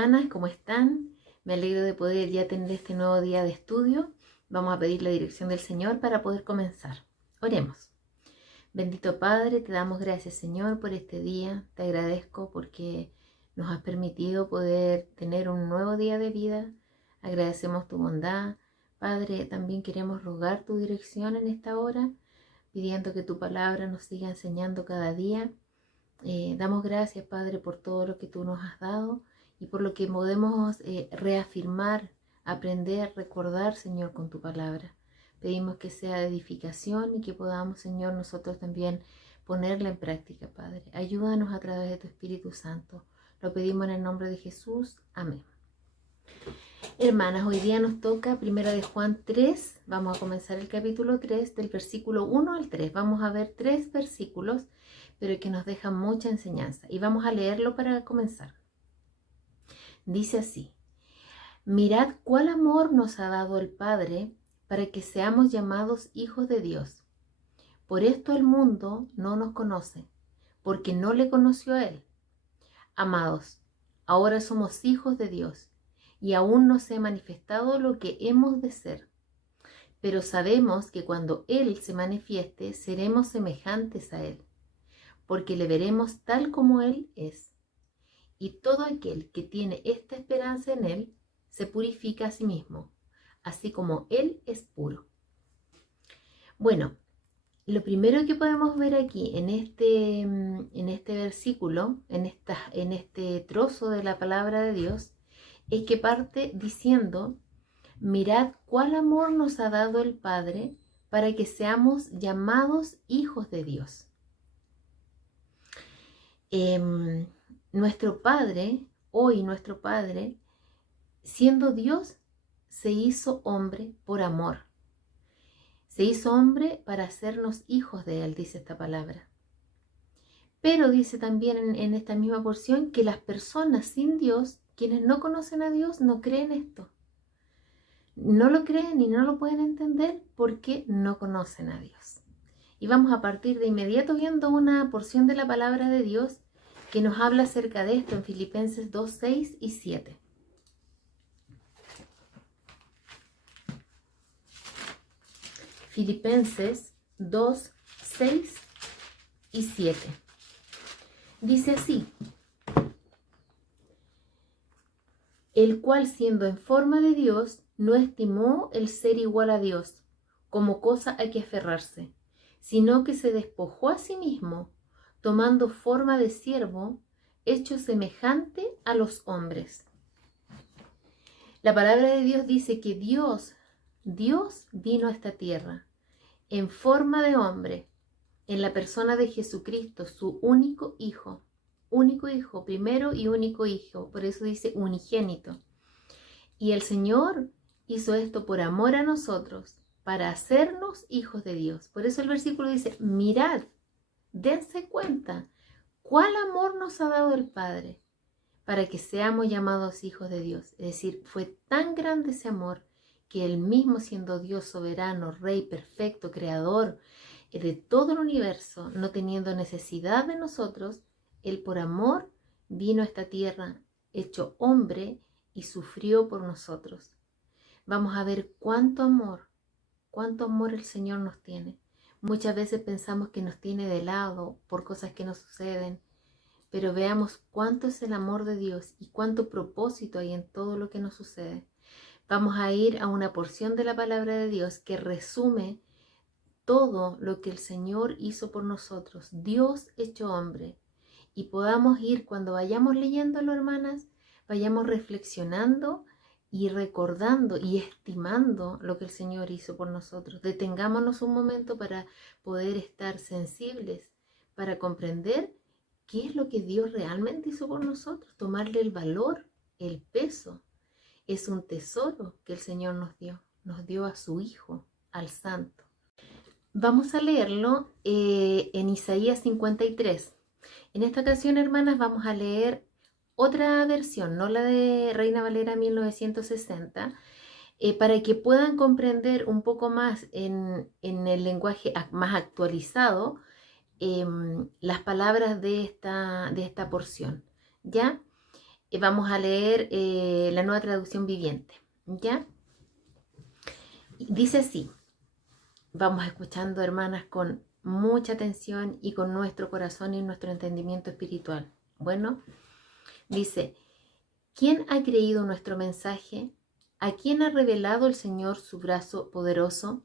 hermanas, ¿cómo están? Me alegro de poder ya tener este nuevo día de estudio. Vamos a pedir la dirección del Señor para poder comenzar. Oremos. Bendito Padre, te damos gracias, Señor, por este día. Te agradezco porque nos has permitido poder tener un nuevo día de vida. Agradecemos tu bondad. Padre, también queremos rogar tu dirección en esta hora, pidiendo que tu palabra nos siga enseñando cada día. Damos gracias, Padre, por todo lo que tú nos has dado y por lo que podemos reafirmar, aprender, recordar, Señor, con tu palabra. Pedimos que sea de edificación y que podamos, Señor, nosotros también ponerla en práctica, Padre. Ayúdanos a través de tu Espíritu Santo. Lo pedimos en el nombre de Jesús. Amén. Hermanas, hoy día nos toca 1 de Juan 3. Vamos a comenzar el capítulo 3 del versículo 1 al 3. Vamos a ver 3 versículos, pero que nos dejan mucha enseñanza. Y vamos a leerlo para comenzar. Dice así: mirad cuál amor nos ha dado el Padre para que seamos llamados hijos de Dios. Por esto el mundo no nos conoce, porque no le conoció a Él. Amados, ahora somos hijos de Dios, y aún no se ha manifestado lo que hemos de ser. Pero sabemos que cuando Él se manifieste, seremos semejantes a Él, porque le veremos tal como Él es. Y todo aquel que tiene esta esperanza en Él, se purifica a sí mismo, así como Él es puro. Bueno, lo primero que podemos ver aquí en este versículo, en este trozo de la palabra de Dios, es que parte diciendo: mirad cuál amor nos ha dado el Padre para que seamos llamados hijos de Dios. Nuestro Padre, siendo Dios, se hizo hombre por amor. Se hizo hombre para hacernos hijos de Él, dice esta palabra. Pero dice también en esta misma porción que las personas sin Dios, quienes no conocen a Dios, no creen esto. No lo creen y no lo pueden entender porque no conocen a Dios. Y vamos a partir de inmediato viendo una porción de la palabra de Dios que nos habla acerca de esto en Filipenses 2, 6 y 7. Filipenses 2, 6 y 7. Dice así: el cual, siendo en forma de Dios, no estimó el ser igual a Dios como cosa a que aferrarse, sino que se despojó a sí mismo, tomando forma de siervo, hecho semejante a los hombres. La palabra de Dios dice que Dios vino a esta tierra en forma de hombre, en la persona de Jesucristo, su único hijo, primero y único hijo, por eso dice unigénito. Y el Señor hizo esto por amor a nosotros, para hacernos hijos de Dios. Por eso el versículo dice: mirad, dense cuenta, cuál amor nos ha dado el Padre, para que seamos llamados hijos de Dios. Es decir, fue tan grande ese amor que Él mismo, siendo Dios soberano, Rey perfecto, creador de todo el universo, no teniendo necesidad de nosotros, Él por amor vino a esta tierra hecho hombre y sufrió por nosotros. Vamos a ver cuánto amor el Señor nos tiene. Muchas veces pensamos que nos tiene de lado por cosas que nos suceden, pero veamos cuánto es el amor de Dios y cuánto propósito hay en todo lo que nos sucede. Vamos a ir a una porción de la palabra de Dios que resume todo lo que el Señor hizo por nosotros, Dios hecho hombre, y podamos ir, cuando vayamos leyéndolo, hermanas, vayamos reflexionando y recordando y estimando lo que el Señor hizo por nosotros. Detengámonos un momento para poder estar sensibles, para comprender qué es lo que Dios realmente hizo por nosotros, tomarle el valor, el peso. Es un tesoro que el Señor nos dio a su Hijo, al Santo. Vamos a leerlo en Isaías 53. En esta ocasión, hermanas, vamos a leer otra versión, no la de Reina Valera 1960, para que puedan comprender un poco más en el lenguaje más actualizado las palabras de esta porción, ¿ya? Vamos a leer la Nueva Traducción Viviente, ¿ya? Dice así, vamos escuchando, hermanas, con mucha atención y con nuestro corazón y nuestro entendimiento espiritual. Bueno, dice, ¿quién ha creído nuestro mensaje? ¿A quién ha revelado el Señor su brazo poderoso?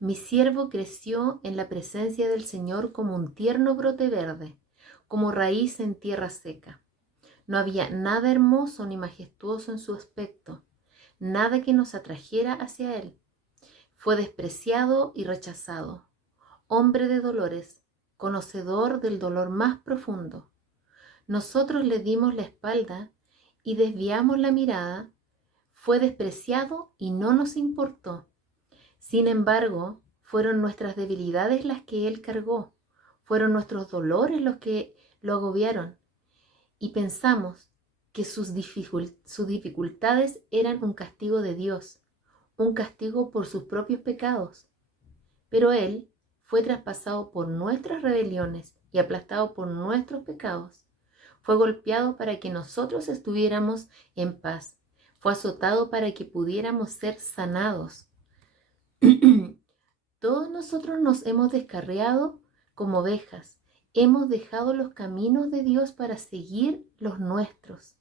Mi siervo creció en la presencia del Señor como un tierno brote verde, como raíz en tierra seca. No había nada hermoso ni majestuoso en su aspecto, nada que nos atrajera hacia él. Fue despreciado y rechazado, hombre de dolores, conocedor del dolor más profundo. Nosotros le dimos la espalda y desviamos la mirada. Fue despreciado y no nos importó. Sin embargo, fueron nuestras debilidades las que él cargó, fueron nuestros dolores los que lo agobiaron. Y pensamos que sus dificultades eran un castigo de Dios, un castigo por sus propios pecados. Pero Él fue traspasado por nuestras rebeliones y aplastado por nuestros pecados. Fue golpeado para que nosotros estuviéramos en paz. Fue azotado para que pudiéramos ser sanados. Todos nosotros nos hemos descarriado como ovejas. Hemos dejado los caminos de Dios para seguir los nuestros.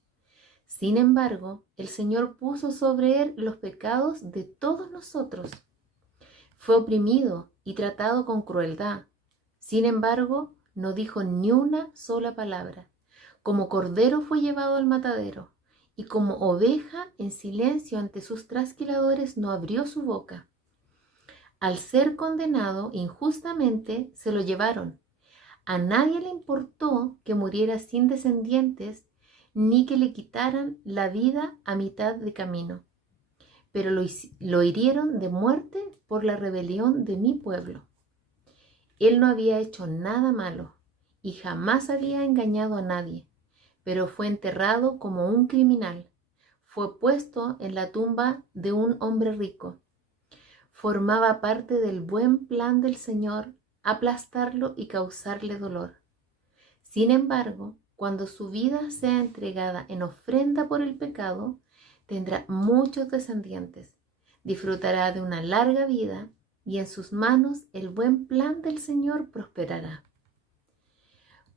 Sin embargo, el Señor puso sobre él los pecados de todos nosotros. Fue oprimido y tratado con crueldad. Sin embargo, no dijo ni una sola palabra. Como cordero fue llevado al matadero, y como oveja en silencio ante sus trasquiladores no abrió su boca. Al ser condenado injustamente, se lo llevaron. A nadie le importó que muriera sin descendientes, ni que le quitaran la vida a mitad de camino. Pero lo hirieron de muerte por la rebelión de mi pueblo. Él no había hecho nada malo y jamás había engañado a nadie, pero fue enterrado como un criminal. Fue puesto en la tumba de un hombre rico. Formaba parte del buen plan del Señor aplastarlo y causarle dolor. Sin embargo, cuando su vida sea entregada en ofrenda por el pecado, tendrá muchos descendientes, disfrutará de una larga vida y en sus manos el buen plan del Señor prosperará.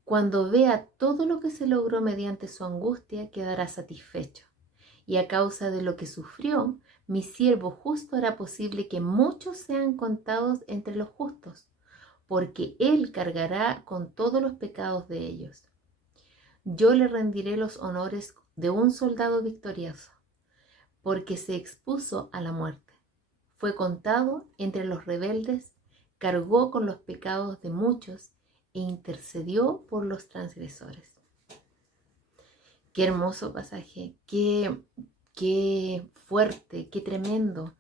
Cuando vea todo lo que se logró mediante su angustia, quedará satisfecho. Y a causa de lo que sufrió, mi siervo justo hará posible que muchos sean contados entre los justos, porque él cargará con todos los pecados de ellos. Yo le rendiré los honores de un soldado victorioso, porque se expuso a la muerte. Fue contado entre los rebeldes, cargó con los pecados de muchos e intercedió por los transgresores. Qué hermoso pasaje, qué fuerte, qué tremendo.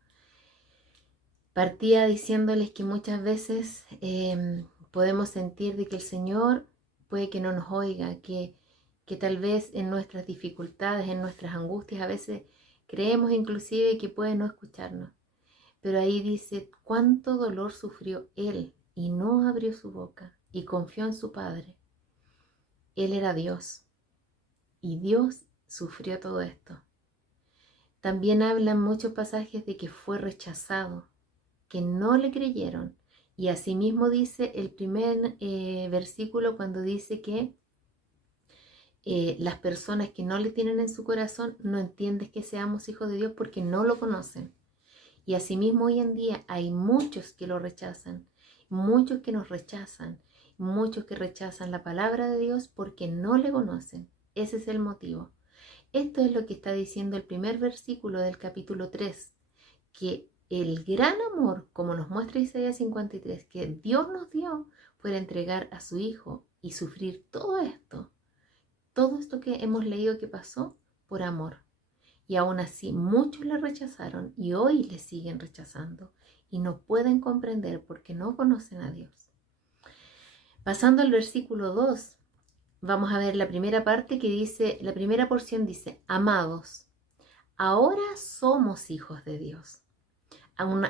Partía diciéndoles que muchas veces podemos sentir de que el Señor puede que no nos oiga, que tal vez en nuestras dificultades, en nuestras angustias, a veces creemos inclusive que puede no escucharnos. Pero ahí dice cuánto dolor sufrió Él y no abrió su boca y confió en su Padre. Él era Dios y Dios sufrió todo esto. También hablan muchos pasajes de que fue rechazado, que no le creyeron. Y asimismo dice el primer versículo cuando dice que las personas que no le tienen en su corazón no entienden que seamos hijos de Dios porque no lo conocen. Y asimismo hoy en día hay muchos que lo rechazan, muchos que nos rechazan, muchos que rechazan la palabra de Dios porque no le conocen. Ese es el motivo. Esto es lo que está diciendo el primer versículo del capítulo 3, que el gran amor, como nos muestra Isaías 53, que Dios nos dio, fue entregar a su Hijo y sufrir todo esto que hemos leído que pasó por amor. Y aún así muchos le rechazaron y hoy le siguen rechazando y no pueden comprender porque no conocen a Dios. Pasando al versículo 2, vamos a ver la primera parte que dice, la primera porción dice, amados, ahora somos hijos de Dios.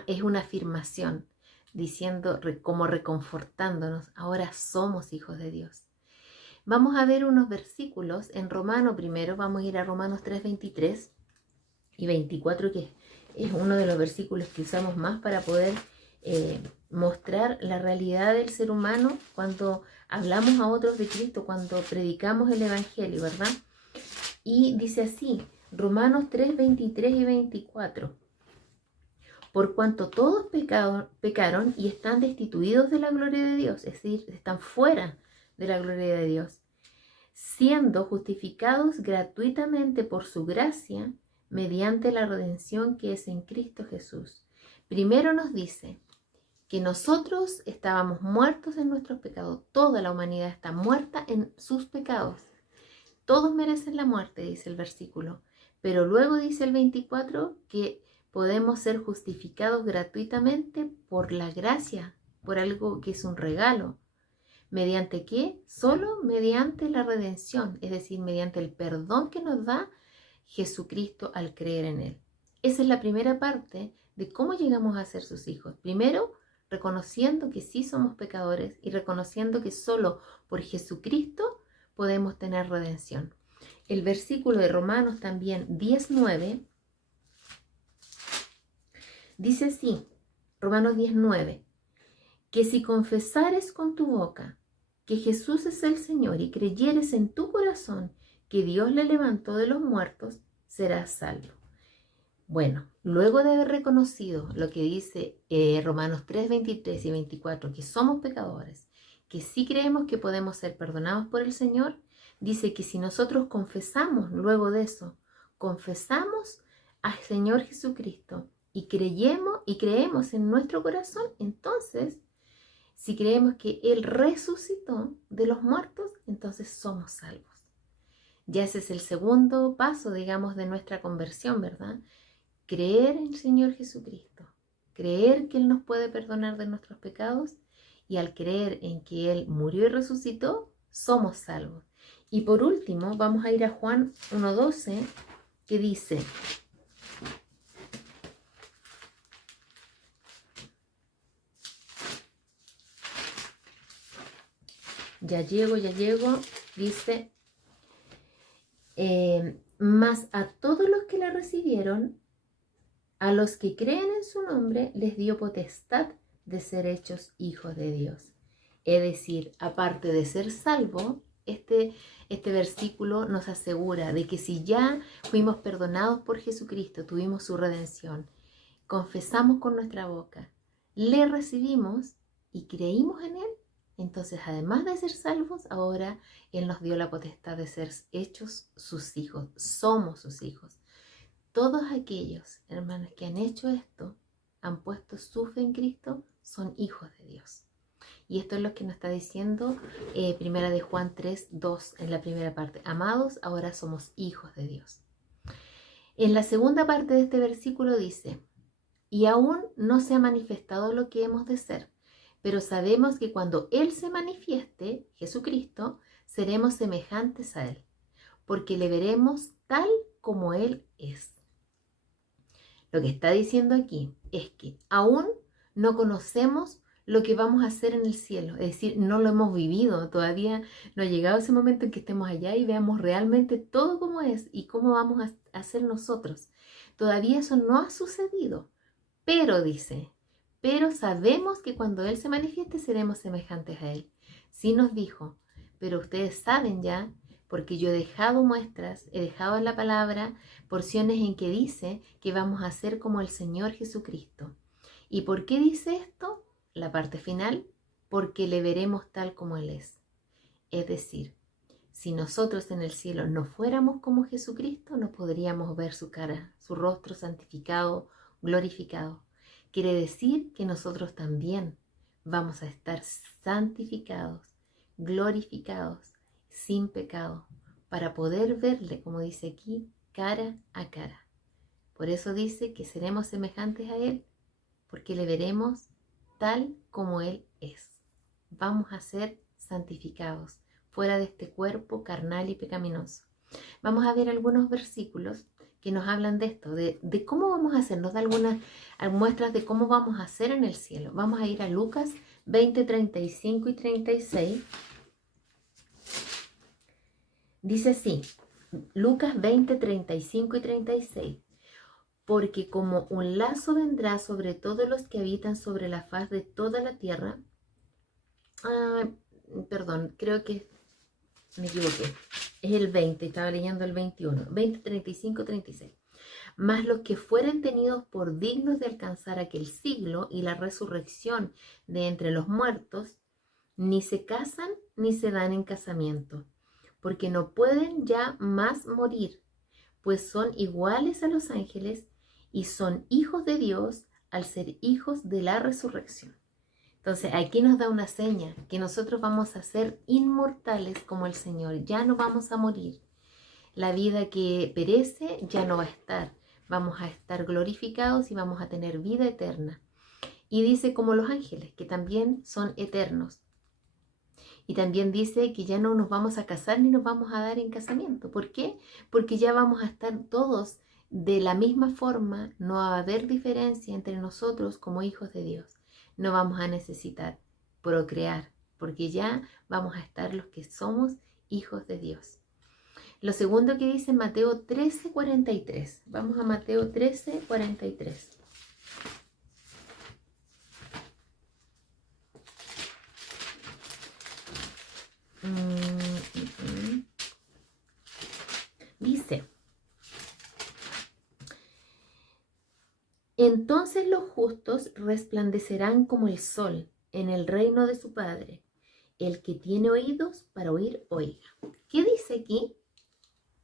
Es una afirmación diciendo como reconfortándonos, ahora somos hijos de Dios. Vamos a ver unos versículos en Romano primero. Vamos a ir a Romanos 3, 23 y 24, que es uno de los versículos que usamos más para poder mostrar la realidad del ser humano cuando hablamos a otros de Cristo, cuando predicamos el Evangelio, ¿verdad? Y dice así, Romanos 3, 23 y 24. Por cuanto todos pecaron y están destituidos de la gloria de Dios, es decir, están fuera de la gloria de Dios, siendo justificados gratuitamente por su gracia, mediante la redención que es en Cristo Jesús. Primero nos dice que nosotros estábamos muertos en nuestros pecados. Toda la humanidad está muerta en sus pecados. Todos merecen la muerte, dice el versículo. Pero luego dice el 24 que podemos ser justificados gratuitamente por la gracia, por algo que es un regalo. ¿Mediante qué? Solo mediante la redención, es decir, mediante el perdón que nos da Jesucristo al creer en Él. Esa es la primera parte de cómo llegamos a ser sus hijos. Primero, reconociendo que sí somos pecadores y reconociendo que solo por Jesucristo podemos tener redención. El versículo de Romanos también 19 dice así, Romanos 19, que si confesares con tu boca que Jesús es el Señor y creyeres en tu corazón que Dios le levantó de los muertos, serás salvo. Bueno, luego de haber reconocido lo que dice Romanos 3, 23 y 24, que somos pecadores, que sí creemos que podemos ser perdonados por el Señor, dice que si nosotros confesamos luego de eso, confesamos al Señor Jesucristo y creemos en nuestro corazón, entonces, si creemos que Él resucitó de los muertos, entonces somos salvos. Ya ese es el segundo paso, digamos, de nuestra conversión, ¿verdad? Creer en el Señor Jesucristo, creer que Él nos puede perdonar de nuestros pecados, y al creer en que Él murió y resucitó, somos salvos. Y por último, vamos a ir a Juan 1:12, que dice, ya llego, dice, mas a todos los que la recibieron, a los que creen en su nombre, les dio potestad de ser hechos hijos de Dios. Es decir, aparte de ser salvo, este versículo nos asegura de que si ya fuimos perdonados por Jesucristo, tuvimos su redención, confesamos con nuestra boca, le recibimos y creímos en Él, entonces además de ser salvos, ahora Él nos dio la potestad de ser hechos sus hijos, somos sus hijos. Todos aquellos, hermanos, que han hecho esto, han puesto su fe en Cristo, son hijos de Dios. Y esto es lo que nos está diciendo primera de Juan 3:2 en la primera parte. Amados, ahora somos hijos de Dios. En la segunda parte de este versículo dice, y aún no se ha manifestado lo que hemos de ser, pero sabemos que cuando Él se manifieste, Jesucristo, seremos semejantes a Él, porque le veremos tal como Él es. Lo que está diciendo aquí es que aún no conocemos lo que vamos a hacer en el cielo, es decir, no lo hemos vivido, todavía no ha llegado ese momento en que estemos allá y veamos realmente todo como es y cómo vamos a ser nosotros. Todavía eso no ha sucedido, pero dice, pero sabemos que cuando Él se manifieste seremos semejantes a Él. Sí nos dijo, pero ustedes saben ya, porque yo he dejado muestras, he dejado en la palabra porciones en que dice que vamos a ser como el Señor Jesucristo. ¿Y por qué dice esto? La parte final, porque le veremos tal como Él es. Es decir, si nosotros en el cielo no fuéramos como Jesucristo, no podríamos ver su cara, su rostro santificado, glorificado. Quiere decir que nosotros también vamos a estar santificados, glorificados, sin pecado, para poder verle, como dice aquí, cara a cara. Por eso dice que seremos semejantes a Él, porque le veremos tal como Él es. Vamos a ser santificados, fuera de este cuerpo carnal y pecaminoso. Vamos a ver algunos versículos que nos hablan de esto, de cómo vamos a hacer, nos da algunas muestras de cómo vamos a hacer en el cielo. Vamos a ir a Lucas 20, 35 y 36. Dice así, Lucas 20, 35 y 36. Porque como un lazo vendrá sobre todos los que habitan sobre la faz de toda la tierra. Perdón, creo que me equivoqué. Es el 20, estaba leyendo el 21. 20, 35, 36. Mas los que fueren tenidos por dignos de alcanzar aquel siglo y la resurrección de entre los muertos, ni se casan ni se dan en casamiento, porque no pueden ya más morir, pues son iguales a los ángeles y son hijos de Dios al ser hijos de la resurrección. Entonces aquí nos da una seña que nosotros vamos a ser inmortales como el Señor, ya no vamos a morir. La vida que perece ya no va a estar, vamos a estar glorificados y vamos a tener vida eterna. Y dice como los ángeles, que también son eternos. Y también dice que ya no nos vamos a casar ni nos vamos a dar en casamiento. ¿Por qué? Porque ya vamos a estar todos de la misma forma, no va a haber diferencia entre nosotros como hijos de Dios. No vamos a necesitar procrear, porque ya vamos a estar los que somos hijos de Dios. Lo segundo que dice Mateo 13, 43. Vamos a Mateo 13, 43. Dice, entonces los justos resplandecerán como el sol en el reino de su Padre. El que tiene oídos para oír, oiga. ¿Qué dice aquí?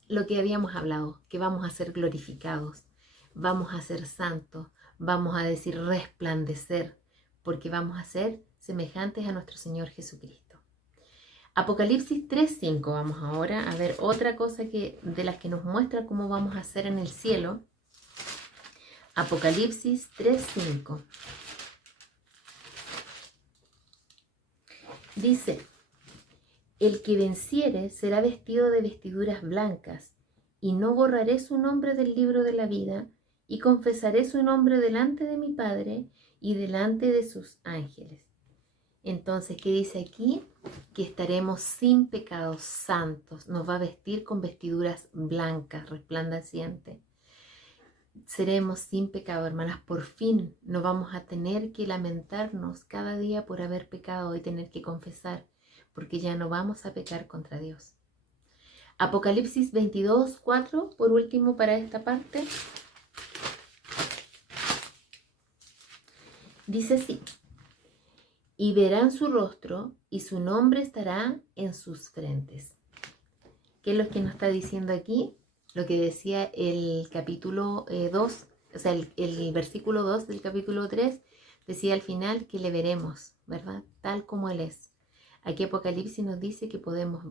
Lo que habíamos hablado, que vamos a ser glorificados, vamos a ser santos, vamos a decir resplandecer, porque vamos a ser semejantes a nuestro Señor Jesucristo. Apocalipsis 3:5, vamos ahora a ver otra cosa de las que nos muestra cómo vamos a ser en el cielo. Apocalipsis 3:5. Dice, el que venciere será vestido de vestiduras blancas, y no borraré su nombre del libro de la vida, y confesaré su nombre delante de mi Padre y delante de sus ángeles. Entonces, ¿qué dice aquí? Que estaremos sin pecados, santos. Nos va a vestir con vestiduras blancas, resplandecientes. Seremos sin pecado, hermanas. Por fin no vamos a tener que lamentarnos cada día por haber pecado y tener que confesar, porque ya no vamos a pecar contra Dios. Apocalipsis 22:4, por último para esta parte. Dice así, y verán su rostro y su nombre estará en sus frentes. ¿Qué es lo que nos está diciendo aquí? Lo que decía el capítulo 2, o sea, el versículo 2 del capítulo 3, decía al final que le veremos, ¿verdad? Tal como Él es. Aquí Apocalipsis nos dice que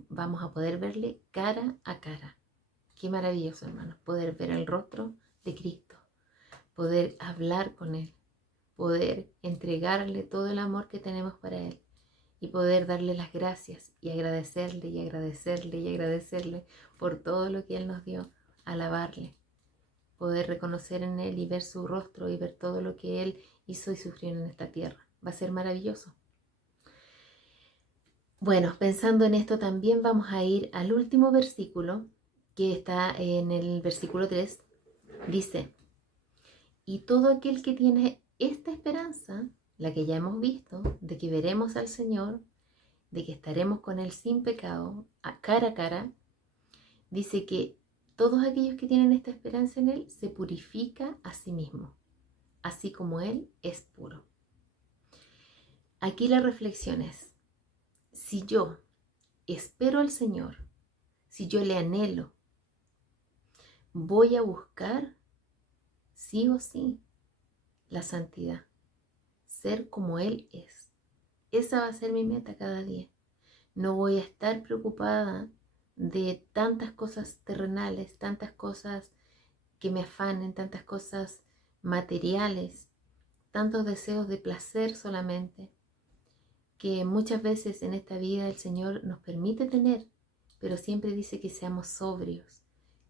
vamos a poder verle cara a cara. Qué maravilloso, hermanos, poder ver el rostro de Cristo, poder hablar con Él, poder entregarle todo el amor que tenemos para Él y poder darle las gracias y agradecerle y agradecerle y agradecerle por todo lo que Él nos dio, alabarle, poder reconocer en Él y ver su rostro y ver todo lo que Él hizo y sufrió en esta tierra. Va a ser maravilloso. Bueno, pensando en esto también vamos a ir al último versículo que está en el versículo 3. Dice, y todo aquel que tiene esta esperanza, la que ya hemos visto, de que veremos al Señor, de que estaremos con Él sin pecado, a cara, dice que todos aquellos que tienen esta esperanza en Él se purifica a sí mismo, así como Él es puro. Aquí la reflexión es, si yo espero al Señor, si yo le anhelo, voy a buscar sí o sí la santidad, ser como Él es. Esa va a ser mi meta cada día. No voy a estar preocupada de tantas cosas terrenales, tantas cosas que me afanen, tantas cosas materiales, tantos deseos de placer solamente, que muchas veces en esta vida el Señor nos permite tener, pero siempre dice que seamos sobrios,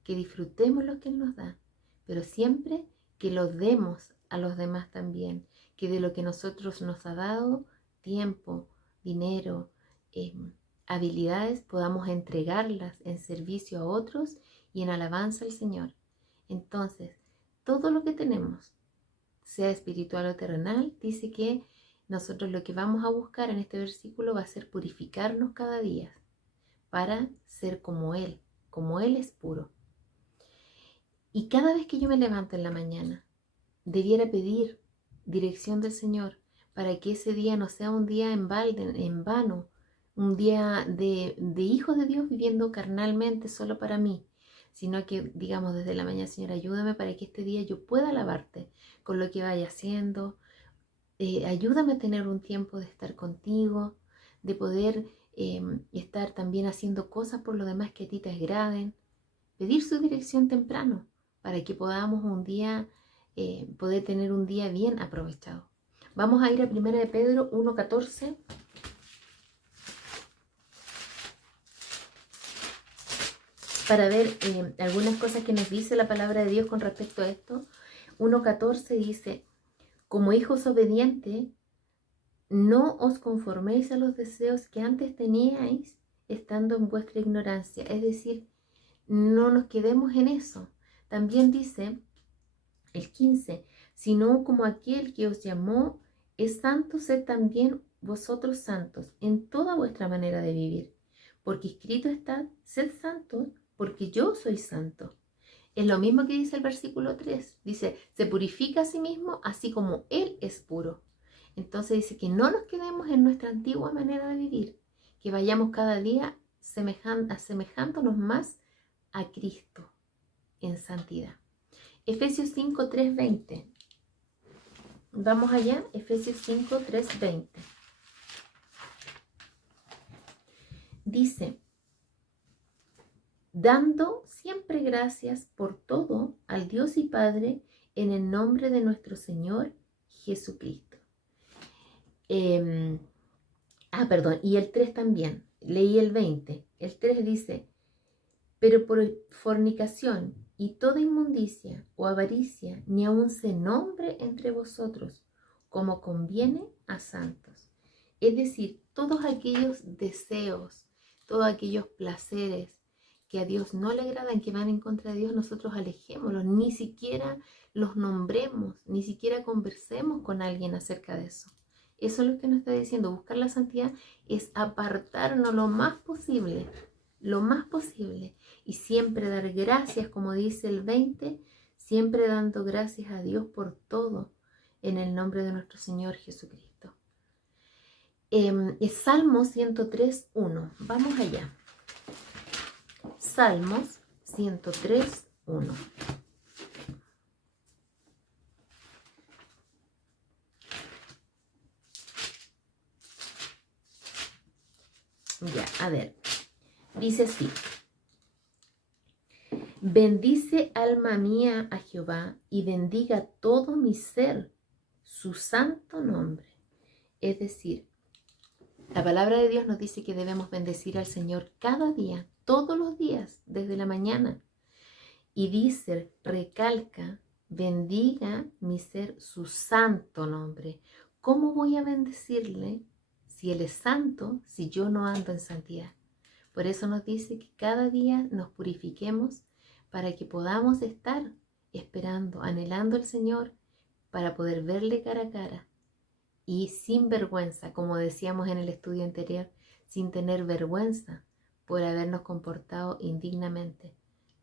que disfrutemos lo que Él nos da, pero siempre que lo demos a los demás también, que de lo que nosotros nos ha dado, tiempo, dinero, habilidades podamos entregarlas en servicio a otros y en alabanza al Señor. Entonces, todo lo que tenemos, sea espiritual o terrenal, dice que nosotros lo que vamos a buscar en este versículo va a ser purificarnos cada día para ser como Él es puro. Y cada vez que yo me levanto en la mañana, debiera pedir dirección del Señor para que ese día no sea un día en balde, en vano, un día de hijos de Dios viviendo carnalmente solo para mí, sino que digamos desde la mañana: Señor, ayúdame para que este día yo pueda alabarte con lo que vaya haciendo. Ayúdame a tener un tiempo de estar contigo, de poder estar también haciendo cosas por lo demás que a ti te agraden. Pedir su dirección temprano para que podamos un día, poder tener un día bien aprovechado. Vamos a ir a 1 de Pedro 1:14. Para ver algunas cosas que nos dice la palabra de Dios con respecto a esto. 1:14 dice: como hijos obedientes, no os conforméis a los deseos que antes teníais estando en vuestra ignorancia. Es decir, no nos quedemos en eso. También dice el 15: sino como aquel que os llamó es santo, sed también vosotros santos en toda vuestra manera de vivir. Porque escrito está: sed santos, porque yo soy santo. Es lo mismo que dice el versículo 3. Dice: se purifica a sí mismo, así como Él es puro. Entonces dice que no nos quedemos en nuestra antigua manera de vivir, que vayamos cada día asemejándonos más a Cristo en santidad. Efesios 5:3-20. Vamos allá, Efesios 5:3-20. Dice: dando siempre gracias por todo al Dios y Padre en el nombre de nuestro Señor Jesucristo. Y el 3 también, leí el 20. El 3 dice: pero por fornicación y toda inmundicia o avaricia, ni aun se nombre entre vosotros, como conviene a santos. Es decir, todos aquellos deseos, todos aquellos placeres que a Dios no le agradan, que van en contra de Dios, nosotros alejémoslos, ni siquiera los nombremos, ni siquiera conversemos con alguien acerca de eso. Eso es lo que nos está diciendo. Buscar la santidad es apartarnos lo más posible, y siempre dar gracias, como dice el 20, siempre dando gracias a Dios por todo, en el nombre de nuestro Señor Jesucristo. Es Salmo 103:1. Vamos allá. Salmos 103:1. Ya, a ver. Dice así: bendice alma mía a Jehová y bendiga todo mi ser su santo nombre. Es decir, la palabra de Dios nos dice que debemos bendecir al Señor cada día, todos los días, desde la mañana. Y dice, recalca: bendiga mi ser su santo nombre. ¿Cómo voy a bendecirle si Él es santo, si yo no ando en santidad? Por eso nos dice que cada día nos purifiquemos para que podamos estar esperando, anhelando al Señor, para poder verle cara a cara y sin vergüenza, como decíamos en el estudio anterior, sin tener vergüenza por habernos comportado indignamente,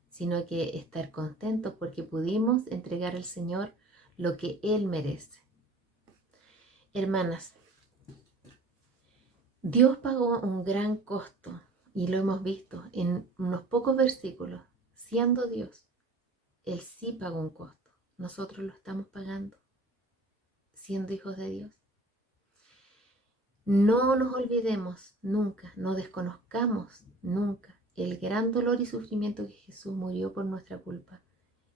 sino que estar contentos porque pudimos entregar al Señor lo que Él merece. Hermanas, Dios pagó un gran costo, y lo hemos visto en unos pocos versículos. Siendo Dios, Él sí pagó un costo. Nosotros lo estamos pagando, siendo hijos de Dios. No nos olvidemos nunca, no desconozcamos nunca el gran dolor y sufrimiento que Jesús murió por nuestra culpa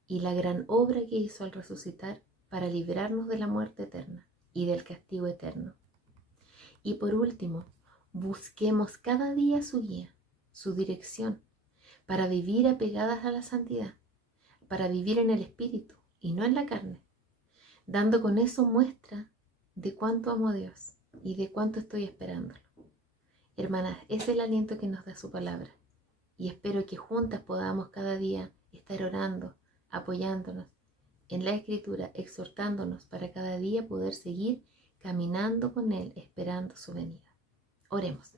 y la gran obra que hizo al resucitar para librarnos de la muerte eterna y del castigo eterno. Y por último, busquemos cada día su guía, su dirección, para vivir apegadas a la santidad, para vivir en el Espíritu y no en la carne, dando con eso muestra de cuánto amo a Dios y de cuánto estoy esperándolo. Hermanas, ese es el aliento que nos da su palabra. Y espero que juntas podamos cada día estar orando, apoyándonos en la Escritura, exhortándonos para cada día poder seguir caminando con Él, esperando su venida. Oremos.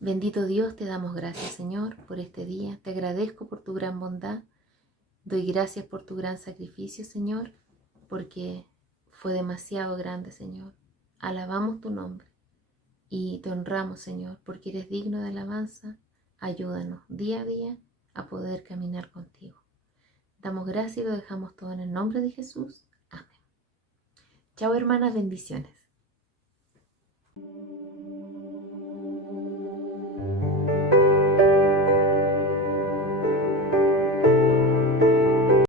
Bendito Dios, te damos gracias, Señor, por este día. Te agradezco por tu gran bondad. Doy gracias por tu gran sacrificio, Señor, porque fue demasiado grande, Señor. Alabamos tu nombre y te honramos, Señor, porque eres digno de alabanza. Ayúdanos día a día a poder caminar contigo. Damos gracias y lo dejamos todo en el nombre de Jesús. Amén. Chao, hermanas, bendiciones.